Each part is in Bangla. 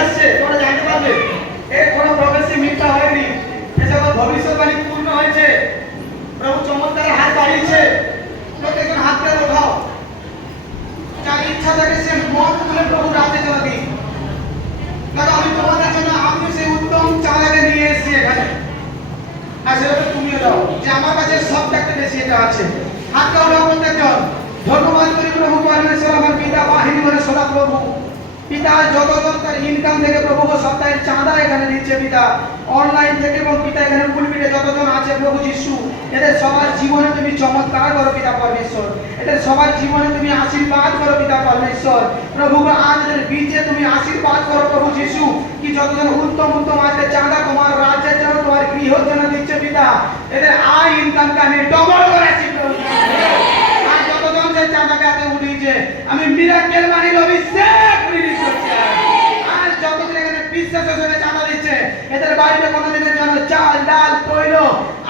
আসছে, তোমরা জানতে পারবে এর কোনো প্রবেশী মিথ্যা হয়নি, এসব ভবিষ্যৎবাণী পূর্ণ হয়েছে। প্রভু চমৎকার হাত বাড়িয়েছে, প্রত্যেকজন হাতটা ওঠাও। যার ইচ্ছা থাকে সে মন খুলে প্রভু রাজ্যে চলে দিন। দাদা আমি তোমাদের জন্য আমি সেই উত্তম চাঁদাকে নিয়ে এসেছি এখানে, আর সেটা তুমিও দাও যে আমার কাছে সব থাকতে বেশি এটা আছে। হাতটা ওঠাও প্রত্যেকজন। ধন্যবাদ করি প্রভু পরমেশ্বর আমার পিতা বাহিনী বলে সদা প্রভু পিতা যতজন তার ইনকাম থেকে প্রভু সপ্তাহের চাঁদা এখানে দিচ্ছে পিতা, অনলাইন থেকে এবং পিতা এখানে পুলপিটে যতজন আছে প্রভু যিশু, এদের সবার জীবনে তুমি চমৎকার করো পিতা পরমেশ্বর, এদের সবার জীবনে তুমি আশীর্বাদ করো পিতা পরমেশ্বর। প্রভু আজ এদের বীজে তুমি আশীর্বাদ করো প্রভু যিশু, কি যতজন উত্তম উত্তম আজকে চাঁদা তোমার রাজ্যের জন্য তোমার গৃহের জন্য দিচ্ছে পিতা, এদের আয় ইনকামকে আমি ডবল করেছি প্রভু। আর যতজন সেই চাঁদাকে হাতে উঠিয়েছে আমি মিরাকেল মানির অভিষেক রিলিজ করছি। আর যতদিন এখানে বিশ্বাসের সঙ্গে চাঁদা দিচ্ছে এদের বাড়িতে কোনোদিনের জন্য চাল ডাল তৈল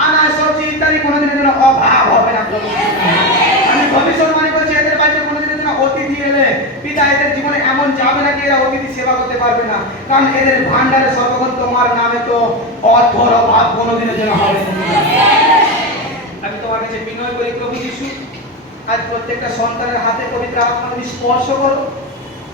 আনাজ সবজি ইত্যাদি কোনোদিনের জন্য অভাব হবে না প্রভু। আমি ভবিষ্যৎবাণী করছি এদের বাড়িতে কোনোদিনের জন্য অতিথি এলে পিতা এদের জীবনে এমন যাবে না কি এরা অতিথি সেবা করতে পারবে না, কারণ এদের ভান্ডারে সর্বক্ষণ তোমার নামে তো অর্থর অভাব কোনোদিনের জন্য হবে না। আমি তোমার কাছে বিনয় করি প্রভু যিশু, আজ প্রত্যেকটা সন্তানের হাতে পবিত্র আত্মা তুমি স্পর্শ করো,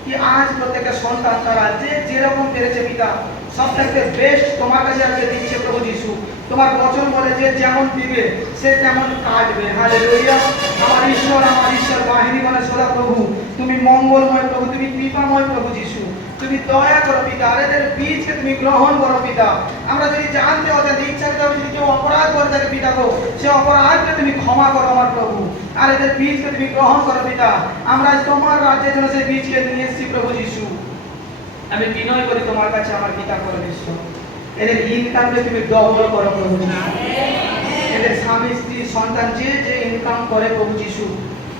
কি আজ প্রত্যেকটা সন্তান তারা যে যেরকম পেরেছে পিতা সব থেকে বেস্ট তোমার কাছে আজকে দিচ্ছে প্রভু যিশু। তোমার বচন বলে যে যেমন দিবে সে তেমন কাটবে। হালেলুয়া। আমার ঈশ্বর বাহিনী বলে সদা প্রভু তুমি মঙ্গলময় প্রভু, তুমি কৃপাময় প্রভু যিশু, তুমি দয়া করো পিতা, আর এদের বীজকে তুমি গ্রহণ করো পিতা। আমরা যদি জানতে অজান্তে ইচ্ছা করতে যদি কেউ অপরাধ করে থাকে পিতা গো, সে অপরাধকে তুমি ক্ষমা করো আমার প্রভু, আর এদের বীজকে তুমি গ্রহণ করো পিতা। আমরা তোমার রাজ্যের জন্য সেই বীজকে নিয়ে এসেছি প্রভু যিশু। আমি বিনয় করি তোমার কাছে আমার পিতা পরমেশ্বর, এদের ইনকামকে তুমি ডবল করো প্রভু যিশু। এদের স্বামী স্ত্রী সন্তান যে যে ইনকাম করে প্রভু যিশু,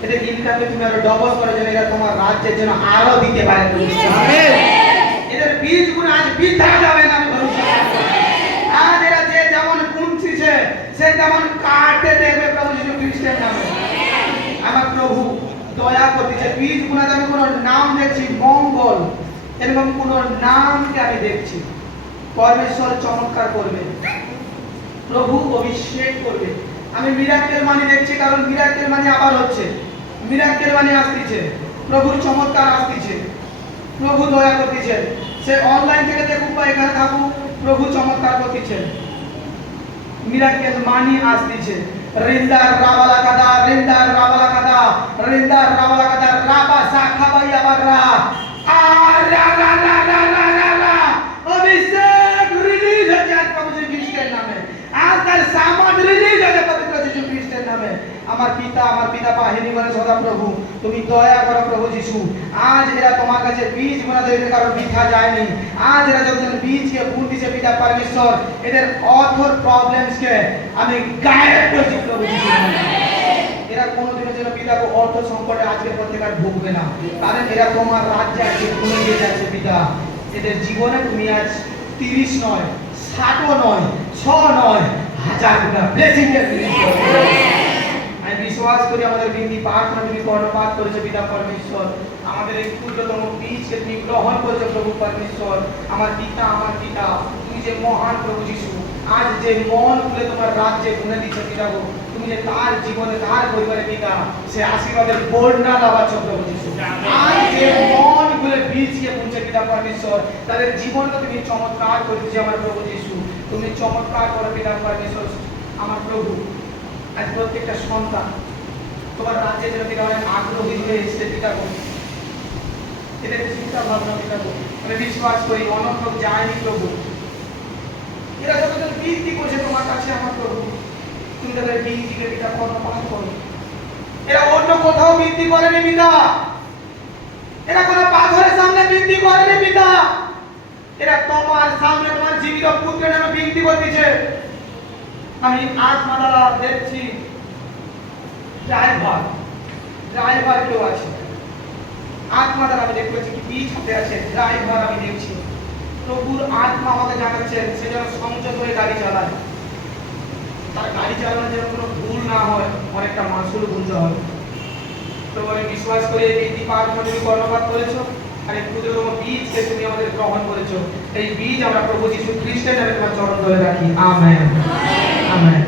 এদের ইনকামকে তুমি আরো ডবল করে যেন এরা তোমার রাজ্যের জন্য আরো দিতে পারে প্রভু যিশু। আমেন। এদের বীজগুলো আজ বৃথা যাবে না, আমি ভরসা করি। আজ এরা যে যেমন বুনছে সে তেমন কাটতে দেখবে প্রভু যিশু খ্রিস্টের নামে। আমার প্রভু দয়া করতেছে, বীজগুলো আমি কোনো নাম দেখছি মঙ্গল, এরকম কোন নামকে আমি দেখছি। পরমেশ্বর চমৎকার করবে, প্রভু অভিষেক করবে। আমি মিরাকেল মানি দেখছি, কারণ মিরাকেল মানি আবার হচ্ছে, মিরাকেল মানি আসতেছে, প্রভুর চমৎকার আসতেছে, প্রভু দয়া করতেছেন। সে অনলাইন থেকে দেখুক বা এখানে থাকুক, প্রভু চমৎকার করতেছেন, মিরাকেল মানি আসতেছে। রিন্দার রাবালা কাদা, রিন্দার রাবালা কাদা, রিন্দার রাবালা কাদা, রাবা সাখা বাই আবার রা অভিষেক রিলিজ হচ্ছে প্রভু যীশু খ্রিস্টের নামে। আজ তার সামান রিলিজ হচ্ছে পবিত্র যীশু খ্রিস্টের নামে। আমার পিতা বাহিনী বলে সদা প্রভু তুমি দয়া করো প্রভু যিশু। আজ এরা তোমার কাছে বীজ বোনা দেবে, কারণ বৃথা যায়নি। আজ এরা যখন বীজকে বুনতেছে পিতা পরমেশ্বর, এদের অর্থর প্রবলেমসকে আমি গায়েব করছি প্রভু যিশু। এরা কোনোদিনের জন্য পিতাকে অর্থ সংকটে আজকের পর থেকে আর ভুগবে না, কারণ এরা তোমার রাজ্যে আজকে খুলে দিয়ে যাচ্ছে পিতা। এদের জীবনে তুমি আজ 30 নয় 60 নয় 6 নয় 1000 ব্লেসিং এর রিলিজ করবে। আমি বিশ্বাস করি আমাদের বিনতি প্রার্থনা তুমি কর্ণপাত করেছো পিতা পরমেশ্বর, আমাদের এই ক্ষুদ্রতম বীজকে তুমি গ্রহণ করেছো প্রভু পরমেশ্বর। আমার পিতা তুমি যে মহান প্রভু যিশু, আজ যে মন খুলে তোমার রাজ্যে গুনে দিচ্ছ পিতা গো, তুমি যে তার জীবনে তার পরিবারে পিতা সে আশীর্বাদের বন্যা লাভাচ্ছ প্রভু যিশু। আজ যে মন খুলে বীজকে বুনছে পিতা পরমেশ্বর, তাদের জীবনকে তুমি চমৎকার করে দিচ্ছ আমার প্রভু যিশু। তুমি চমৎকার করো পিতা পরমেশ্বর। আমার প্রভু আজ প্রত্যেকটা সন্তান তোমার রাজ্যে যেন পিতা অনেক আগ্রহী হয়ে এসেছে পিতা গো, এদের চিন্তা ভাবনা পিতা গো আমি বিশ্বাস করি অনন্ত যায়নি প্রভু। এরা যখন বীজ করছে তোমার কাছে আমার প্রভু, তুমি তাদের বীজকে পিতা কর্ণপাত করো। এরা অন্য কোথাও বৃদ্ধি করেনি পিতা, এরা কোনো পাথরের সামনে বৃদ্ধি করেনি পিতা, এরা তোমার সামনে তোমার জীবিত পুত্রের নামে বৃদ্ধি করতেছে। আমি আত্মা দ্বারা দেখছি ড্রাইভার কেউ আছে, আত্মা দ্বারা আমি দেখতে পাচ্ছি কি বীজ হাতে আছে, ড্রাইভার আমি দেখছি। প্রভুর আত্মা আমাকে জানাচ্ছেন সে যেন সংযত হয়ে গাড়ি চালায়, তার গাড়ি চালানোর যেন কোনো ভুল না হয়, অনেকটা মাসুল গুনতে হবে। প্রভু আমি বিশ্বাস করি এই প্রার্থনা তুমি কর্ণপাত করেছো, আর এই ক্ষুদ্রতম বীজকে তুমি আমাদের গ্রহণ করেছো। এই বীজ আমরা প্রভু যীশু খ্রিস্টের নামে তোমার চরণ ধরে রাখি। আমেন। আমেন।